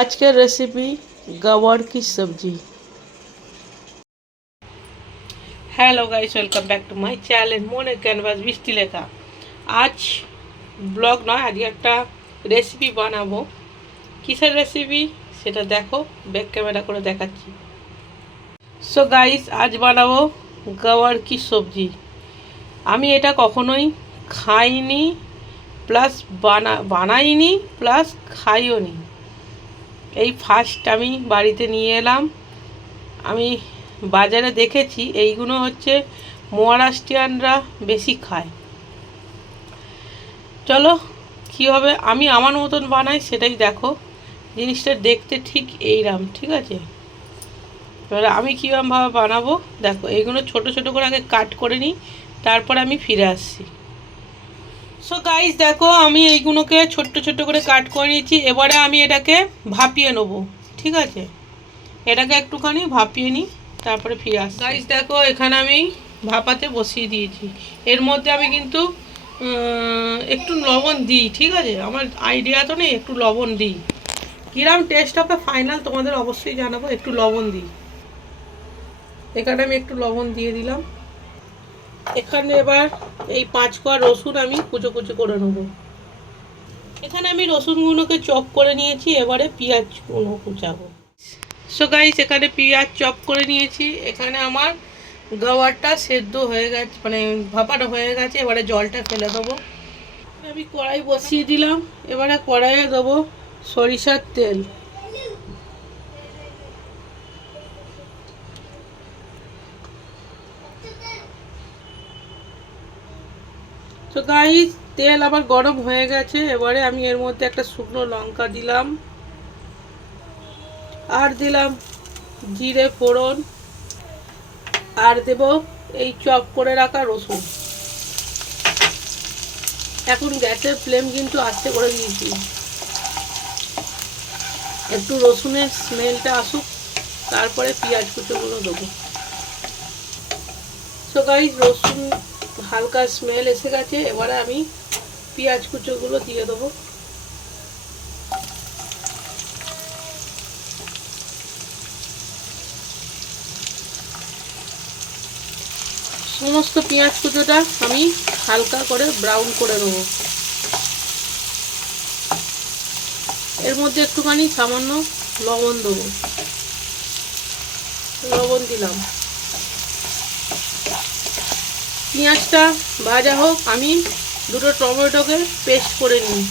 আজকের রেসিপি গাওয়ার কি সবজি। Hello guys, welcome back to my channel মনের ক্যানভাস বৃষ্টি লেখা। আজ ব্লগ নয়, আজকে একটা রেসিপি বানাবো। কিসের রেসিপি সেটা দেখো, ব্যাক ক্যামেরা করে দেখাচ্ছি। সো গাইস, আজ বানাবো গাওয়ার কি সবজি। আমি এটা কখনোই খাইনি, প্লাস বানাইনি, প্লাস খাইও নি। এই ফার্স্ট আমি বাড়িতে নিয়ে এলাম। আমি বাজারে দেখেছি এইগুলো হচ্ছে মহারাষ্ট্রিয়ানরা বেশি খায়। চলো কীভাবে আমি আমার মতন বানাই সেটাই দেখো। জিনিসটা দেখতে ঠিক এইরকম, ঠিক আছে? এবারে আমি কীরকমভাবে বানাবো দেখো। এইগুলো ছোট ছোট করে আগে কাট করে নিই, তারপর আমি ফিরে আসছি। সো গাইস দেখো, আমি এইগুলোকে ছোট্ট ছোট্ট করে কাট করে নিয়েছি। এবারে আমি এটাকে ভাপিয়ে নেবো, ঠিক আছে? এটাকে একটুখানি ভাপিয়ে নিই, তারপরে ফিরে আসি। গাইস দেখো, এখানে আমি ভাপাতে বসিয়ে দিয়েছি। এর মধ্যে আমি কিন্তু একটু লবণ দিই, ঠিক আছে? আমার আইডিয়া তো নেই, একটু লবণ দিই। কিরম টেস্ট হবে ফাইনাল তোমাদের অবশ্যই জানাবো। একটু লবণ দিই, এখানে আমি একটু লবণ দিয়ে দিলাম। এখানে এবার এই 5 কোয়া রসুন আমি কুচো কুচো করে নেবো। এখানে আমি রসুনগুলোকে চপ করে নিয়েছি। এবারে পেঁয়াজগুলো কুচাবো। সো গাইস, এখানে পেঁয়াজ চপ করে নিয়েছি। এখানে আমার গাওয়ারটা সেদ্ধ হয়ে গেছে, মানে ভাপাটা হয়ে গেছে। এবারে জলটা ফেলে দেবো। আমি কড়াই বসিয়ে দিলাম। এবারে কড়াইয়ে দেবো সরিষার তেল। তো গাইস, তেল আবার গরম হয়ে গেছে। এবারে আমি এর মধ্যে একটা শুকনো লঙ্কা দিলাম, আর দিলাম জিরে ফোড়ন, আর দেব এই চপ করে রাখা রসুন। এখন গ্যাসের ফ্লেম কিন্তু আস্তে করে দিয়েছি, একটু রসুনের স্মেলটা আসুক, তারপরে পেঁয়াজ কুচোগুলো দেবো। সো গাইস, রসুন হালকা স্মেল এসে গেছে। এবারে আমি পেঁয়াজ কুচোগুলো দিয়ে দেবো। সমস্ত পেঁয়াজ কুচোটা আমি হালকা করে ব্রাউন করে নেবো। এর মধ্যে একটুখানি সামান্য লবণ দেবো, লবণ দিলাম। পেঁয়াজটা ভাজা হোক, আমি দুটো টমেটোকে পেস্ট করে নিই।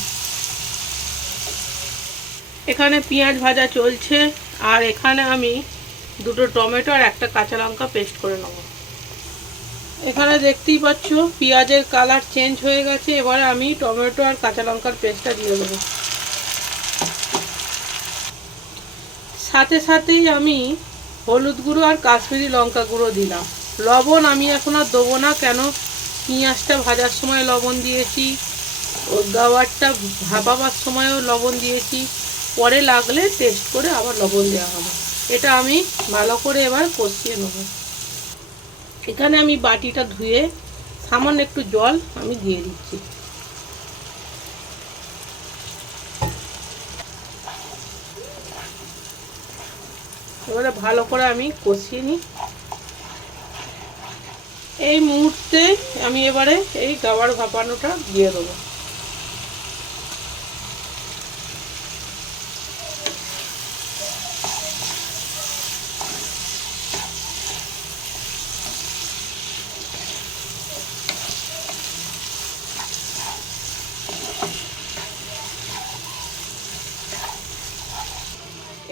এখানে পেঁয়াজ ভাজা চলছে, আর এখানে আমি দুটো টমেটো আর একটা কাঁচা লঙ্কা পেস্ট করে নেব। এখানে দেখতেই পাচ্ছ পেঁয়াজের কালার চেঞ্জ হয়ে গেছে। এবারে আমি টমেটো আর কাঁচা লঙ্কার পেস্টটা দিয়ে দেবো। সাথে সাথেই আমি হলুদ গুঁড়ো আর কাশ্মীরি লঙ্কা গুঁড়ো দিলাম। লবণ আমি এখন আর দেবো না, কেন পেঁয়াজটা ভাজার সময় লবণ দিয়েছি, ও গাওয়ারটা ভাপাবার সময়ও লবণ দিয়েছি। পরে লাগলে টেস্ট করে আবার লবণ দেওয়া হবে। এটা আমি ভালো করে এবার কষিয়ে নেব। এখানে আমি বাটিটা ধুয়ে সামান্য একটু জল আমি দিয়ে দিচ্ছি। এবারে ভালো করে আমি কষিয়ে নিই। এই মুহূর্তে আমি এবারে এই গাওয়ার ভাপানোটা দিয়ে দেবো।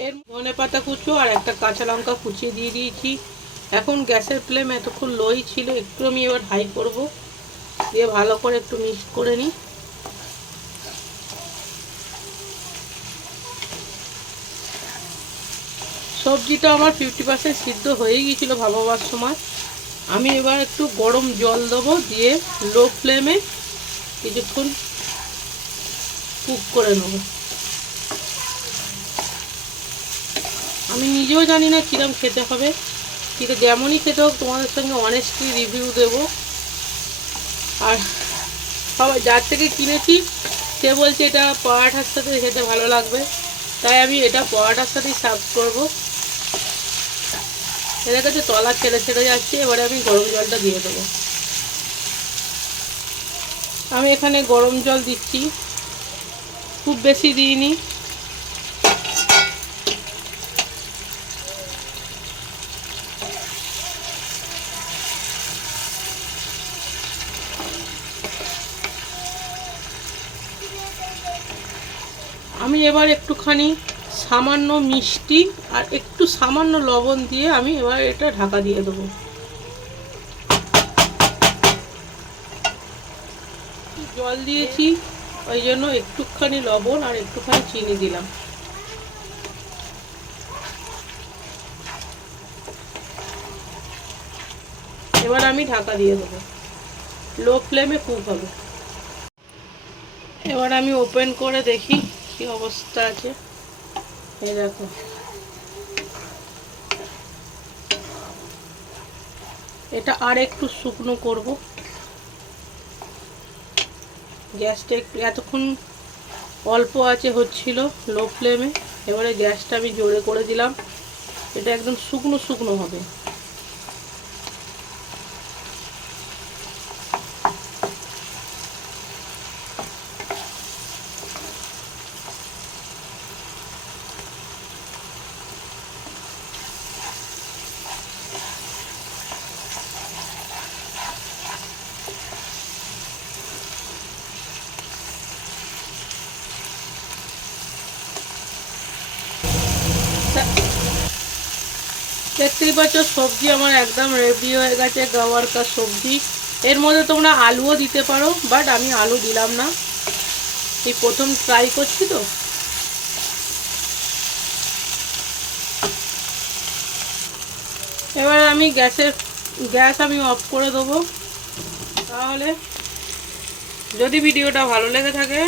এর ধনে পাতা কুচো আর একটা কাঁচা লঙ্কা কুচিয়ে দিয়ে দিয়েছি। এখন গ্যাসের ফ্লেম এতক্ষণ লোই ছিল, একটু আমি এবার হাই করব, দিয়ে ভালো করে একটু মিক্স করে নিই। সবজিটা আমার 50% সিদ্ধ হয়ে গিয়েছিলো ভাপাবার সময়। আমি এবার একটু গরম জল দেবো, দিয়ে লো ফ্লেমে কিছুক্ষণ কুক করে নেব। আমি নিজেও জানি না কীরকম খেতে হবে, কিন্তু যেমনই খেতে হোক তোমাদের সঙ্গে অনেস্টলি রিভিউ দেবো। আর সবাই যার থেকে কিনেছি সে বলছে এটা পরাঠার সাথে খেতে ভালো লাগবে। তাই আমি এটা পরোটার সাথেই সার্ভ করবো। এদের কাছে তলা ছেড়ে ছেড়ে যাচ্ছে। এবারে আমি গরম জলটা দিয়ে দেবো। আমি এখানে গরম জল দিচ্ছি, খুব বেশি দিইনি। আমি এবার একটুখানি সামান্য মিষ্টি আর একটু সামান্য লবণ দিয়ে আমি এবার এটা ঢাকা দিয়ে দেবো। জল দিয়েছি, ওই জন্য একটুখানি লবণ আর একটুখানি চিনি দিলাম। এবার আমি ঢাকা দিয়ে দেবো, লো ফ্লেমে কুক হবে। এবার আমি ওপেন করে দেখি কি অবস্থা আছে। এই দেখো, এটা আর একটু শুকনো করব। গ্যাসটা একটু এতক্ষণ অল্প আছে হচ্ছিল লো ফ্লেমে, এবারে গ্যাসটা আমি জোরে করে দিলাম। এটা একদম শুকনো শুকনো হবে। দেখতেই পাচ্ছ সবজি আমার একদম রেডি হয়ে গেছে, গাওয়ার কা সবজি। এর মধ্যে তোমরা আলুও দিতে পারো, বাট আমি আলু দিলাম না, এই প্রথম ট্রাই করছি তো। এবার আমি গ্যাস আমি অফ করে দেবো। তাহলে যদি ভিডিওটা ভালো লেগে থাকে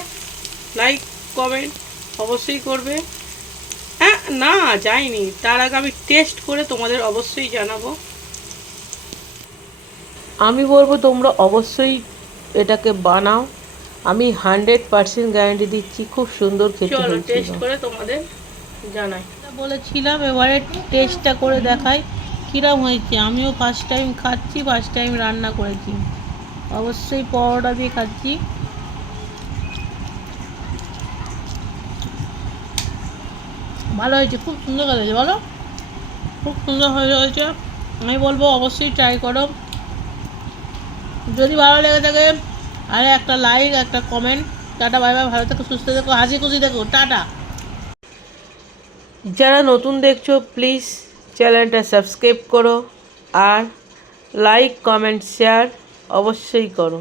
লাইক কমেন্ট অবশ্যই করবে। হ্যাঁ, না যাইনি, তার আগে আমি টেস্ট করে তোমাদের অবশ্যই জানাবো। আমি বলবো তোমরা অবশ্যই এটাকে বানাও। আমি 100% গ্যারান্টি দিচ্ছি, খুব সুন্দর খেতে হয়েছিল। চলো টেস্ট করে তোমাদের জানাই। বলেছিলাম এবারে টেস্টটা করে দেখাই কিরম হয়েছে। আমিও ফার্স্ট টাইম খাচ্ছি, ফার্স্ট টাইম রান্না করেছি, অবশ্যই পরোটা দিয়ে খাচ্ছি। ভালো হয়েছে, খুব সুন্দর হয়েছে, বলো খুব সুন্দর হয়েছে। আমি বলবো অবশ্যই ট্রাই করো। যদি ভালো লেগে থাকে আরে একটা লাইক, একটা কমেন্ট। টাটা, বাই বাই, ভালো থেকো, সুস্থ থেকো, হাসি খুশি থেকো, টাটা। যারা নতুন দেখছো প্লিজ চ্যানেলটা সাবস্ক্রাইব করো আর লাইক কমেন্ট শেয়ার অবশ্যই করো।